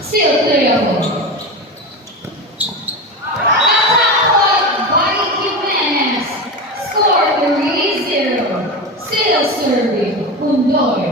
Still playable. Attack point by Jimenez. Score 3-0. Still serving. Pundoy.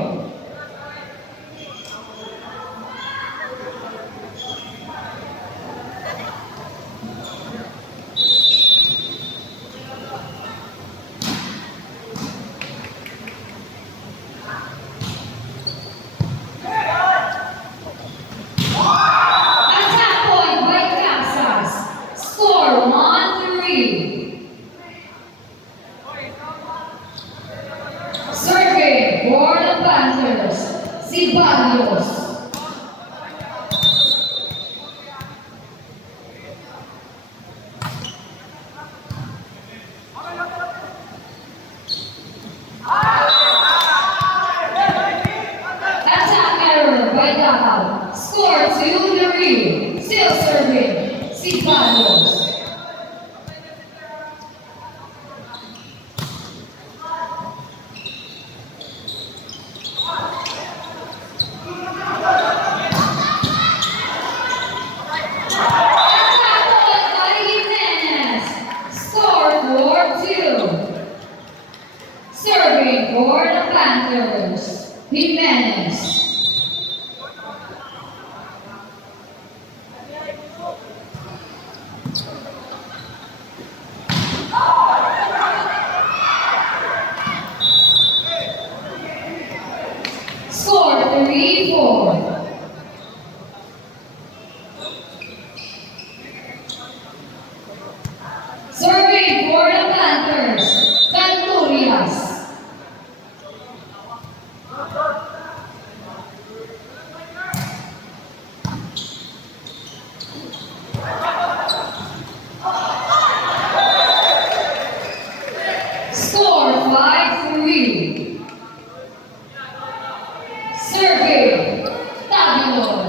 Attack point by Casas. Score 1-3. Serving for the Panthers. Zibaglios. Attack error by Davao. Score 2-3. Still serving. Zibaglios. Attack point by Jimenez. Score 4-2. Serving for the Panthers. Jimenez. Score 3-4. Serving for the Panthers. Canturias. Score 5-3. Serving Tabilon.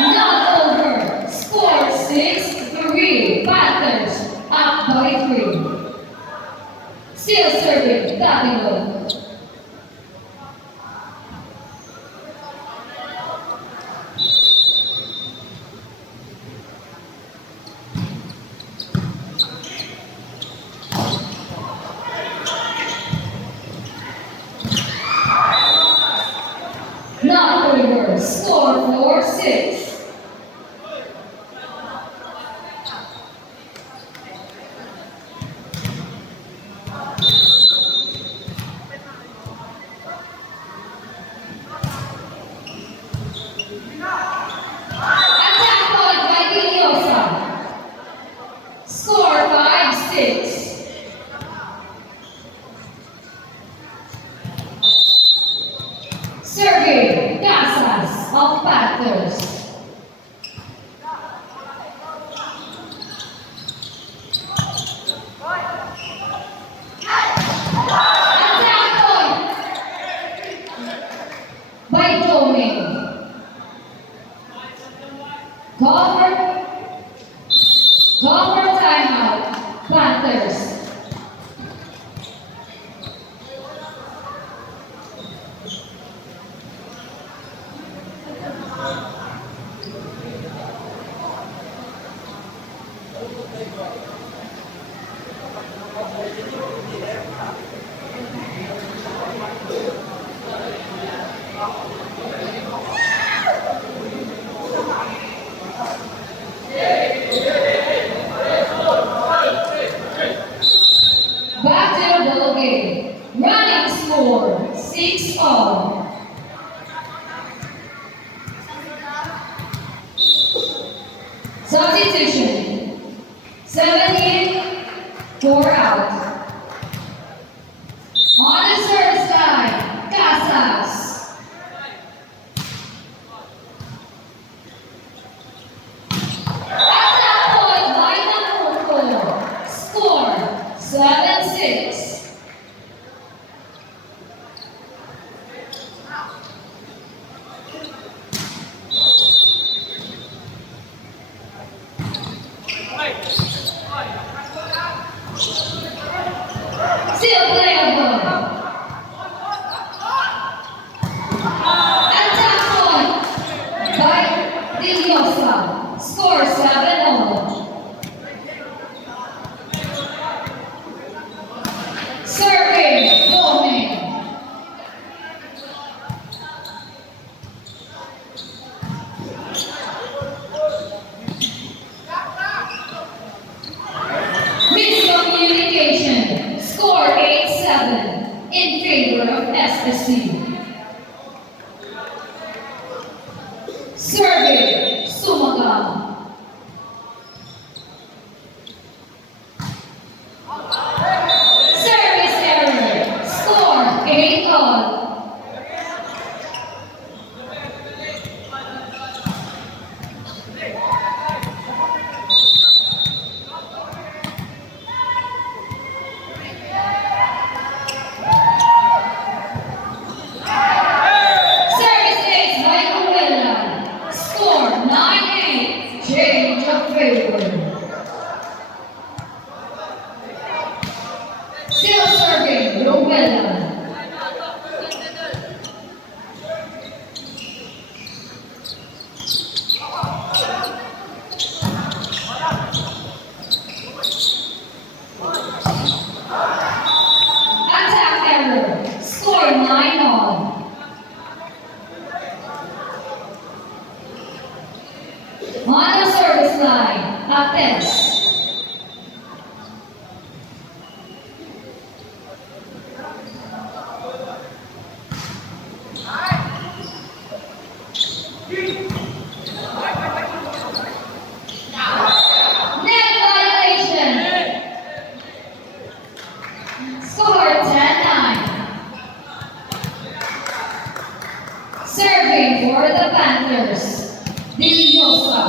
Not over. Score 6-3. Panthers up by 3. Still serving Tabilon. Not over. Score 4-6. Attack point by Villosa. Score 5-6. Serving Casas of Panthers. Attack point by Domingue. Cover timeout. Panthers. Back to the ball game. Running score 6-all. Substitution. 7 in, 4 out. On the serve side, Casas. Attack point by number 4. Score 7 6. Still playable. Attack point by Diliosa. Score 7-0. Serving Bowman. Miscommunication. Score 8-7 in favor of SSU. Serving Sumagal. Service error. Score 8-all. Service ace by Uwela. Score 9-8. Change of favor. Still serving Uwela. Attack error. Score 9-all. On the service line, Ates. Net violation. Score 10-9. Serving for the Panthers, Diliosa.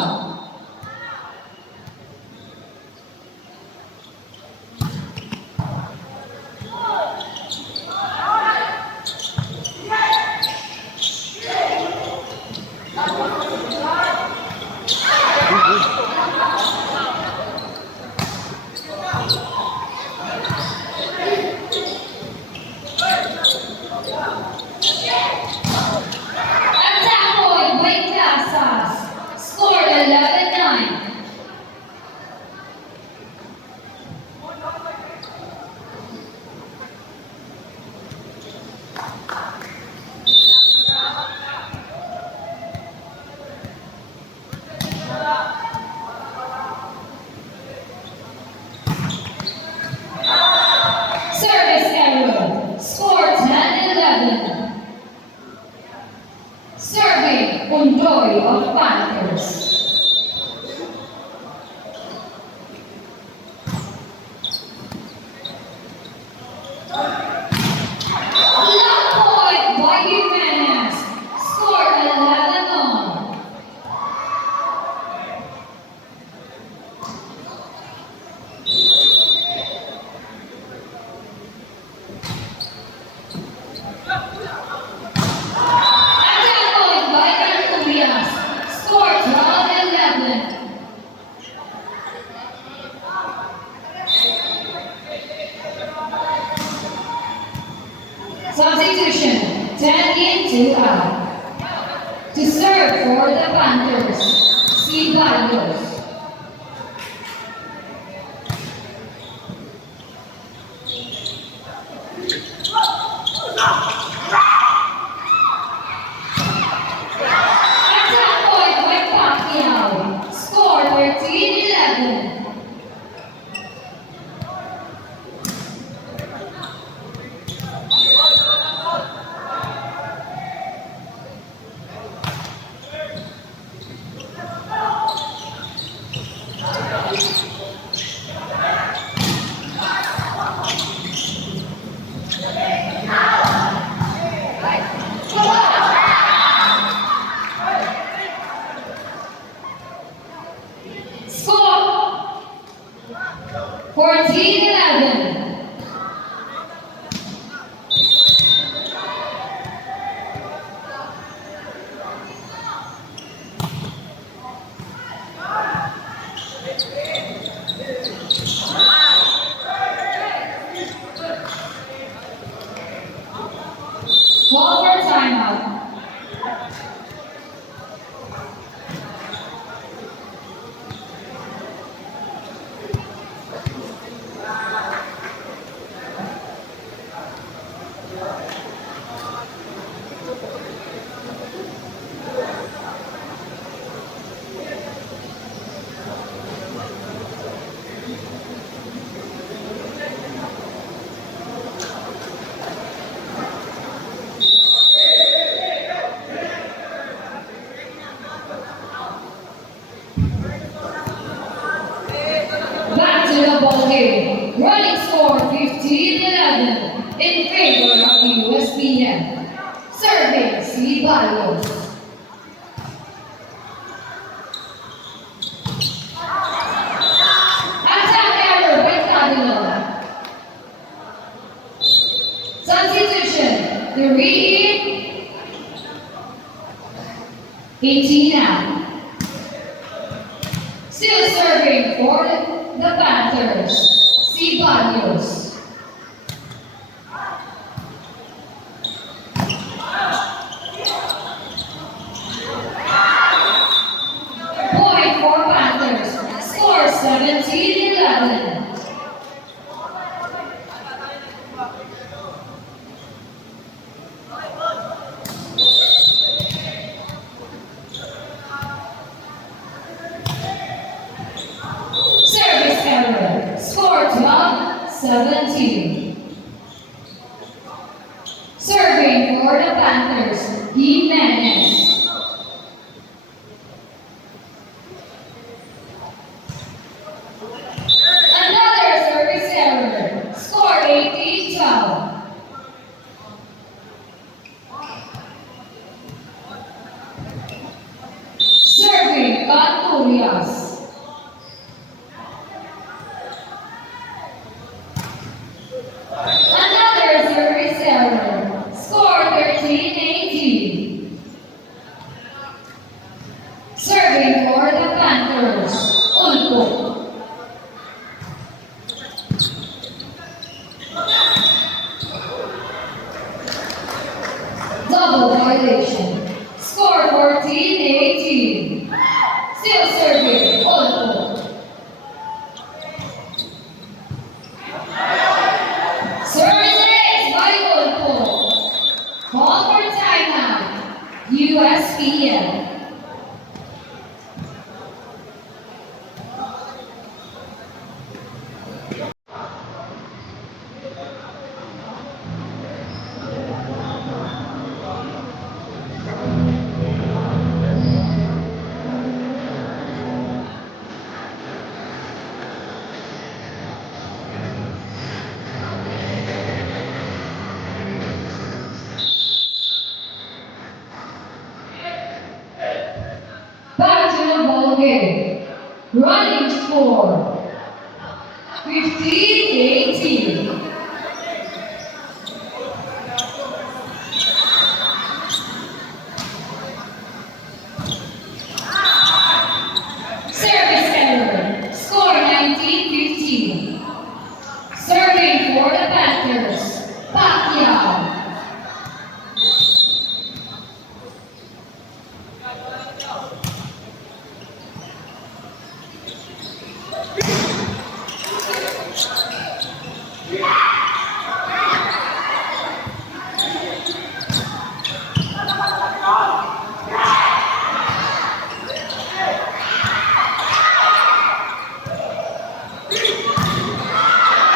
Attack point by Casas. Score 11-9. Service error. Score 10-11. Serving Undoy of Panthers. Lock point by Jimenez. Score 11-all. Attack point by Cantubias. Score 12-11. Substitution 10 in, 2 out. To serve for the Panthers, C. Barrios. Attack point by Pacquiao. Score 13-11. Call for timeout. Back to the ball game. Running score 15-11 in favor of USBM. Serving C. Barrios. Attack error by Cadilo. Substitution. The re 18 out. Still serving for the Panthers, C. Barrios. Point for Panthers, score 17-11. Service error. Score 12-17. Serving for the Panthers, Jimenez. Another service error. Score 18-12. Serving Canturias. Another service error. Score 13-18. Serving for the Panthers, Ulpo. Double violation. Score 14-18. Still serving, Ulpo. Services by Ulpo. Call for timeout. USPM. Back to the ball game. Running score 15-18. Service error. Score 19-15. Serving for the Panthers, Pacquiao.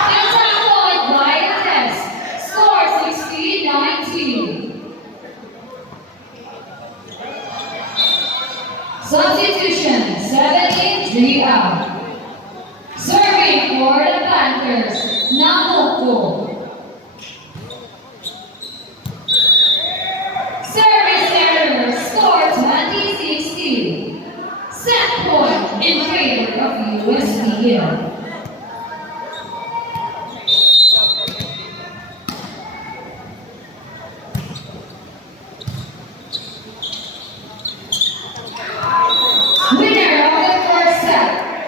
Attack point by Test. Score 16-19. Substitution 73 out. Serving for the Panthers, Namoko. Service error, score 20-16. Set point in favor of USBM.